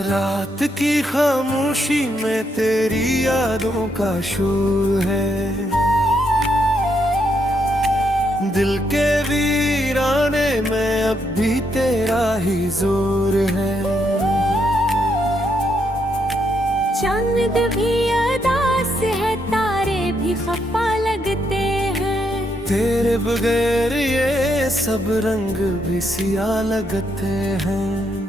रात की खामोशी में तेरी यादों का शोर है, दिल के वीराने में अब भी तेरा ही जोर है। चांद भी उदास है, तारे भी खफा लगते हैं, तेरे बगैर ये सब रंग भी सिया लगते हैं।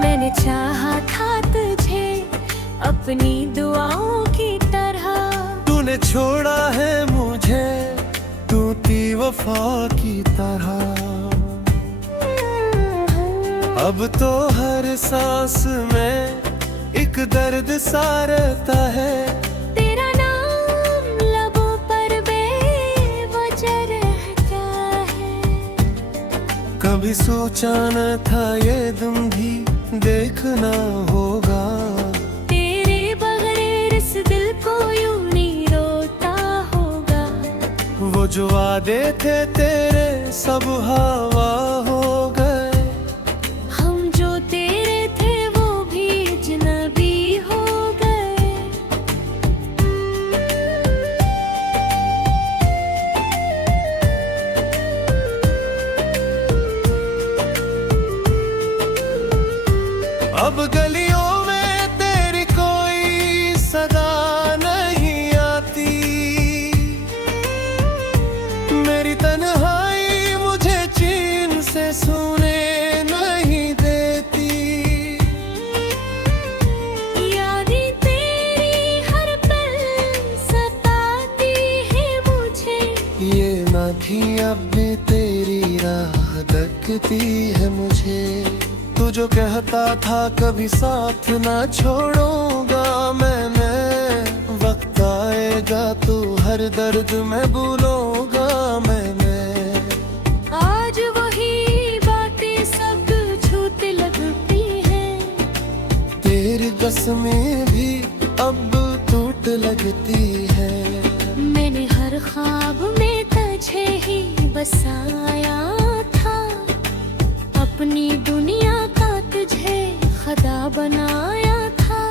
मैंने चाहा था तुझे अपनी दुआओं की तरह, तूने छोड़ा है मुझे तू थी वफा की तरह। अब तो हर सांस में एक दर्द सा रहता है, तेरा नाम लबों पर बेवजह रहता है। कभी सोचा न था ये दिन भी देखना होगा, तेरे बगैर इस दिल को यूं नहीं रोता होगा। वो जो वादे थे तेरे सब हवा हो गए, हम जो तेरे थे वो भी अजनबी हो गए। अब गलियों में तेरी कोई सदा नहीं आती, मेरी तन्हाई मुझे चैन से सोने नहीं देती। यादें तेरी हर पल सताती है मुझे, ये ना थी अब भी तेरी राह तकती है मुझे। तू जो कहता था कभी साथ ना छोड़ूंगा मैंने, वक्त आएगा तू हर दर्द में भूलूंगा मैंने। आज वही बातें सब झूठ लगती हैं, तेरी कसमें भी अब टूट लगती है। मैंने हर ख्वाब में तुझे ही बसाया था, अपनी दुनिया का तुझे खुदा बनाया था।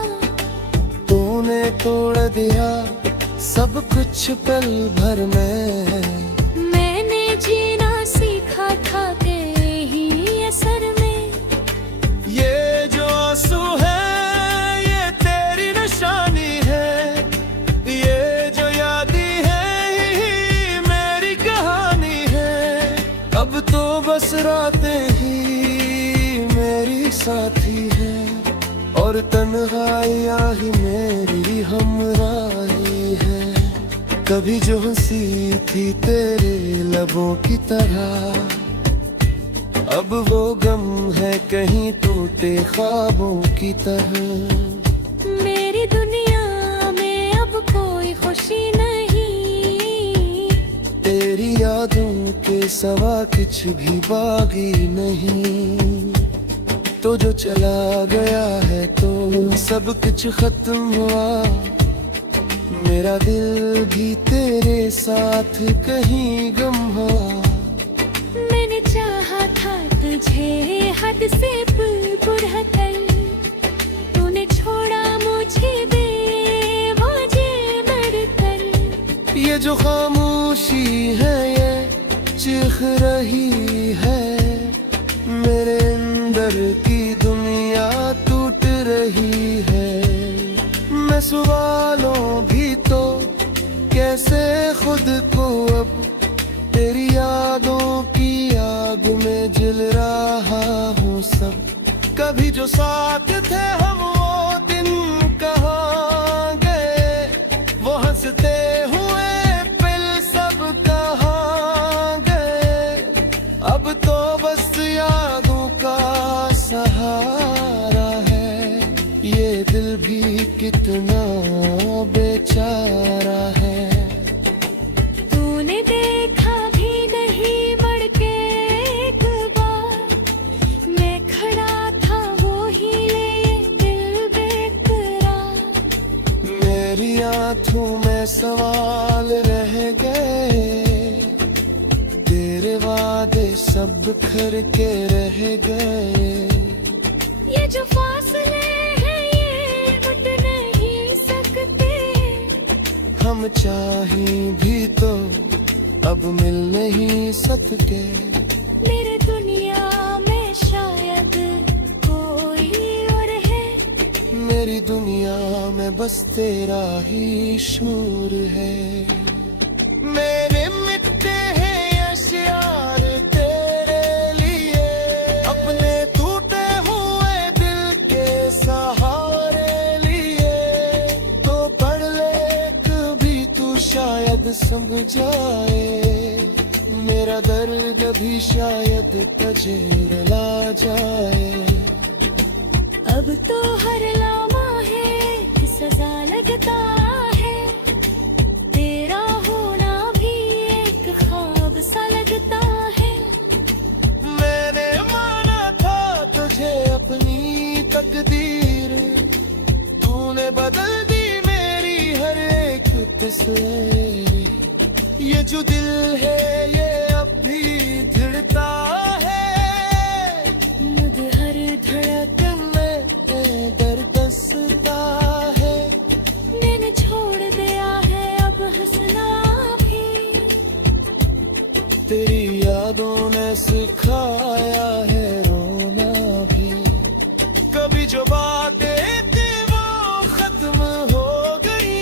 तूने तोड़ दिया सब कुछ पल भर में, मैंने जीना सीखा था तेरे ही असर में। ये जो आंसू है ये तेरी निशानी है, ये जो यादें है यही मेरी कहानी है। अब तो बस रातें ही मेरी साथी है, और तन्हाइयाँ ही मेरी हमराही है। कभी जो हंसी थी तेरे लबों की तरह, अब वो गम है कहीं टूटे ख्वाबों की तरह। मेरी दुनिया में अब कोई खुशी नहीं, तेरी यादों के सिवा कुछ भी बाकी नहीं। तो जो चला गया है तो सब कुछ खत्म हुआ, मेरा दिल भी तेरे साथ कहीं गम हुआ। मैंने चाहा था तुझे हद से बढ़कर, तूने छोड़ा मुझे बेवजह मरकर। ये जो खामोशी है ये चीख रही है, मेरे अंदर की दुनिया टूट रही है। मैं सवालों भी तो कैसे खुद को अब तेरी यादों की आग में जल रहा हूँ सब। कभी जो साथ थे हम वो दिन कहाँ गए, वो हंसते हुए पल सब कहाँ गए। अब तो बस यादों का सहारा है, ये दिल भी कितना बेचारा है। तूने देखा भी नहीं बढ़ के एक बार, मैं खड़ा था वो ही ले दिल बेकरार। मेरी आँखों में सवाल सब बिखर के रह गए। ये जो फासले हैं ये मिट नहीं सकते। हम चाहें भी तो अब मिल नहीं सकते। मेरे दुनिया में शायद कोई और है। मेरी दुनिया में बस तेरा ही शूर है। मेरे मिटते हैं अश्यार तेरे लिए, अपने टूटे हुए दिल के सहारे लिए। तो पढ़ ले कभी तू शायद समझ जाए, मेरा दर्द भी शायद तुझे रुला जाए। अब तो हर लम्हा है सजा लगता है, तेरा होना भी एक ख्वाब सा लगता है। मैंने माना था तुझे अपनी तकदीर, तूने बदल दी मेरी हर एक तस्वीर। ये जो दिल है ये अब भी धिड़ता है, मगर हर धड़कन में दर्द दसता है। मैंने छोड़ दिया है अब हंसना भी, तेरी यादों ने सिखाया है रोना भी। कभी जो बातें थी वो खत्म हो गई,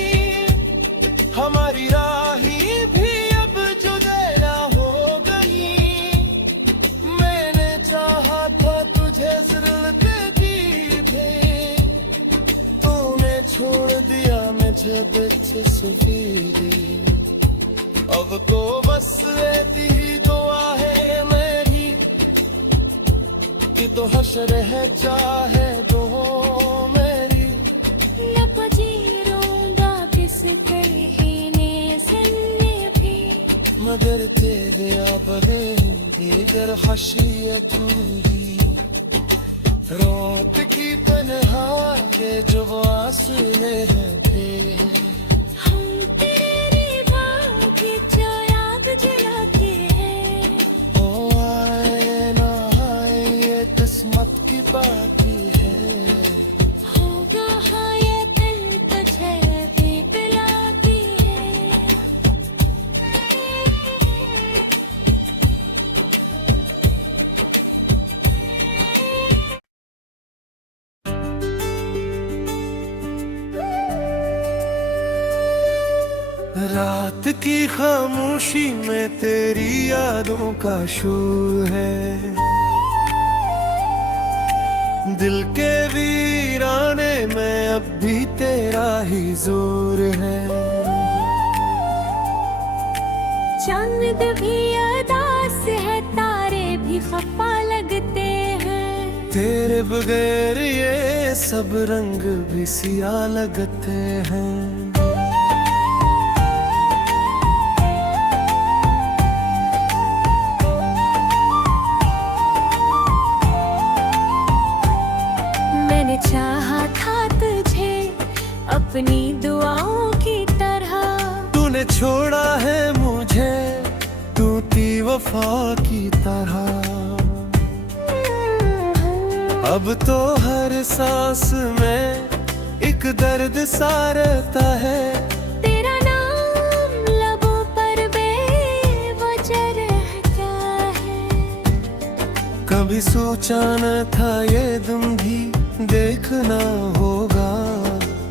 हमारी राहें भी अब जुदा हो गई। मैंने चाहा था तुझे ज़िंदगी भी, तूने छोड़ दिया मुझे बेतसफीरी। अब तो बस रहती ही दुआ है मेरी कि तो हश्र है चाहे तो हो मेरी। न पजीरूंगा किस कहने सुनने भी, मगर तेरे आबरे दीगर खशियत हुई। रात की तन्हा के जो आंसू थे, हम तेरे बाग की जो याद जलाते हैं। ओ आए ना आए ये किस्मत की बात है। होगा हाँ ये दिल तुझे भी पिलाती है। रात की खामोशी में तेरी यादों का शोर है, दिल के वीराने में अब भी तेरा ही जोर है। चांद भी उदास है, तारे भी खफा लगते हैं। तेरे बगैर ये सब रंग भी सिया लगते हैं। मैंने चाहा था तुझे अपनी दुआओं की तरह, तूने छोड़ा है मुझे तू थी वफा की तरह। अब तो हर सांस में एक दर्द सा रहता है। तेरा नाम लबों पर बेवजह रहता है। कभी सोचा न था ये दिन भी देखना होगा,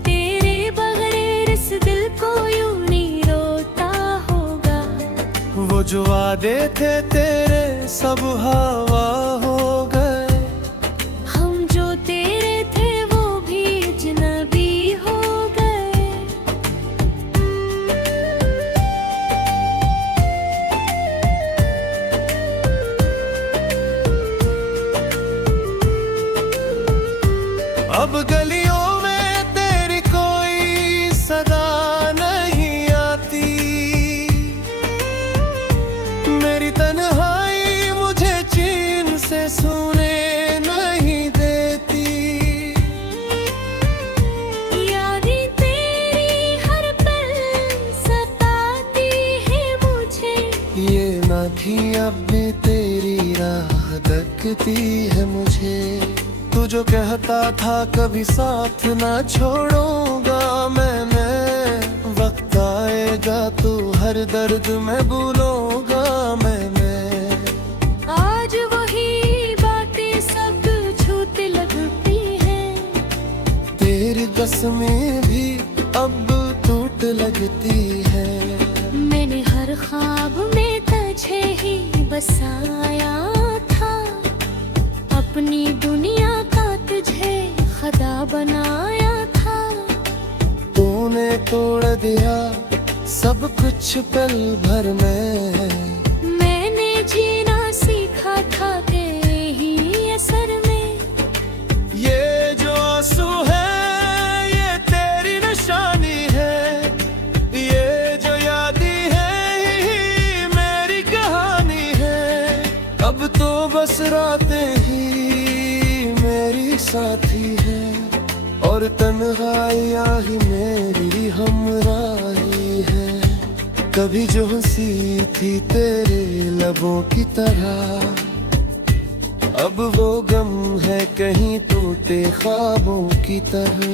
तेरे बगैर इस दिल को यूं नहीं रोता होगा। वो जो वादे थे तेरे सब हवा हो गए। हम जो तेरे थे वो भी अजनबी हो गए। अब गलियों में तेरी कोई सदा नहीं आती, मेरी तन्हाई मुझे चैन से सोने नहीं देती। यादें तेरी हर पल सताती है मुझे। ये ना थी अब भी तेरी लगती है मुझे। तू जो कहता था कभी साथ ना छोड़ूंगा मैंने, वक्त आएगा तू हर दर्द में भूलूंगा मैंने। आज वही बातें सब छूट लगती हैं, तेरी कसमें भी अब टूट लगती है। मैंने हर ख्वाब में तुझे ही बसाया था, अपनी दुनिया का तुझे खुदा बनाया था। तूने तोड़ दिया सब कुछ पल भर में, मैंने जीना सीखा था तेरे ही असर में। ये जो आंसू है ये तेरी निशानी है, ये जो यादें है यही मेरी कहानी है। अब तो बस रातें ही मेरी साथी है, और तन्हाइयाँ ही मेरी हमराही है। कभी जो हंसी थी तेरे लबों की तरह, अब वो गम है कहीं टूटे ख्वाबों की तरह।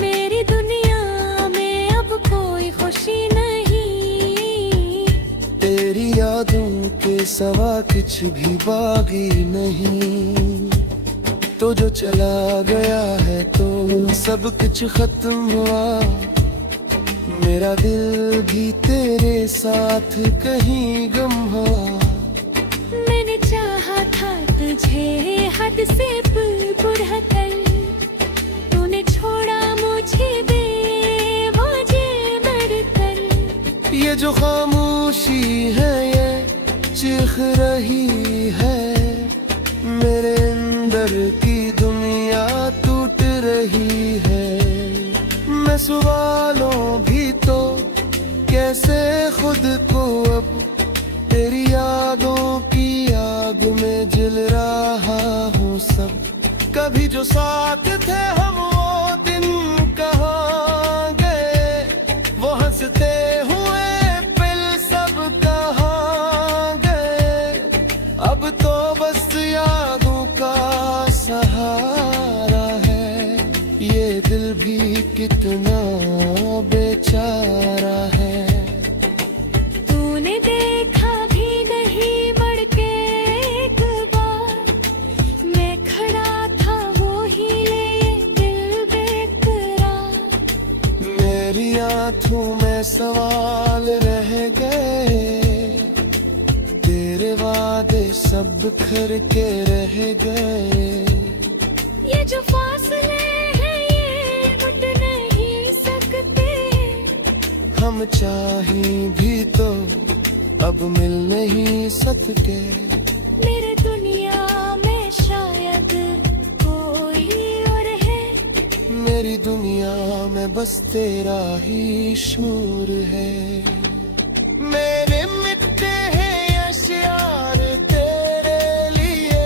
मेरी दुनिया में अब कोई खुशी नहीं, तेरी यादों के सवा कुछ भी बाकी नहीं। तो जो चला गया है तो सब कुछ खत्म हुआ, मेरा दिल भी तेरे साथ कहीं गम हुआ। मैंने चाहा था तुझे हद से बढ़कर, तूने छोड़ा मुझे बेवजह मरकर। ये जो खामोशी है ये चीख रही है, मेरे अंदर की दुनिया टूट रही है। मैं सवालों भी तो कैसे खुद को अब तेरी यादों की आग में जल रहा हूँ सब। कभी जो साथ थे हम वो दिन कहाँ गए, वो हंसते हुए पल सब कहाँ गए। अब तो बस यादों का सहारा है, ये दिल भी कितना बेचारा है। तूने देखा भी नहीं बढ़ के एक बार, मैं खड़ा था वो ही ले दिल बेकरार। मेरी आंखों में सवाल रह गए, तेरे वादे सब बिखर के रह गए। ये जो फासले हैं ये मिट नहीं सकते, हम चाहें भी तो अब मिल नहीं सकते। मेरे दुनिया में शायद कोई और है, मेरी दुनिया में बस तेरा ही शूर है। मेरे मिटते हैं अश्यार तेरे लिए,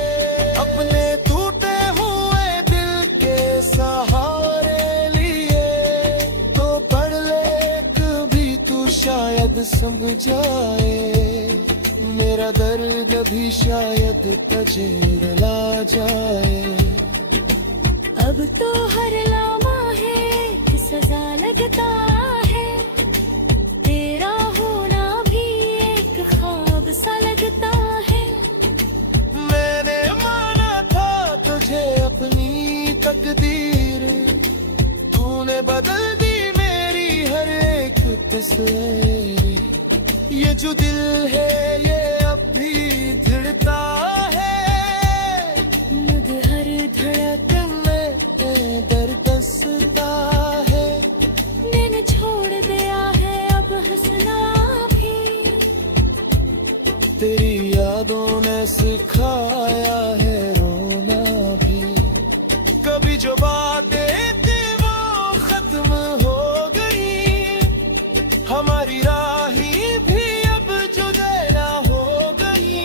अपने टूटे हुए दिल के सहारे लिए। तो पढ़ ले कभी तू शायद समझ जाए, मेरा दर्द भी शायद तुझे रुला जाए। अब तो हर लम्हा है सजा लगता है, तेरा होना भी एक ख्वाब सा लगता है। मैंने माना था तुझे अपनी तकदीर, तूने बदल दी मेरी हर एक तस्वीर। ये जो दिल है ये अब भी धड़कता है, मगर हर धड़कन में दर्द दसता है। मैंने छोड़ दिया है अब हंसना भी, तेरी यादों ने सिखाया है रोना भी। कभी जो बातें थी वो खत्म हो गई, हमारी राहें भी अब जुदा हो गई।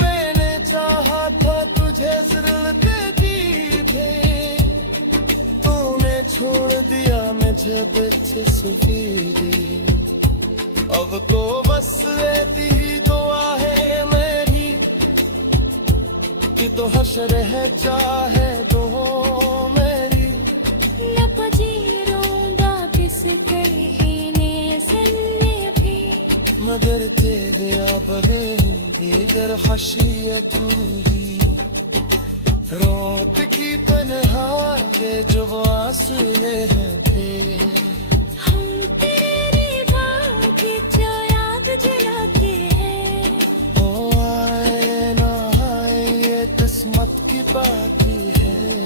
मैंने चाहा था तुझे जरूरत दी थी, तूने छोड़ दिया मुझे सफेदी। अब तो बस रहती ही दुआ है मेरी, भी तो हशर है चाहे दो मेरी न पजीरोंदा किस कहने सन्ने भी मगर तेरे आबवे दीगर हशियत ही रात की तन्हा के जो आंसुए हैं थे हम तेरे बाग की आग जलाते हैं ओ आए ना आए ये किस्मत की बात ही है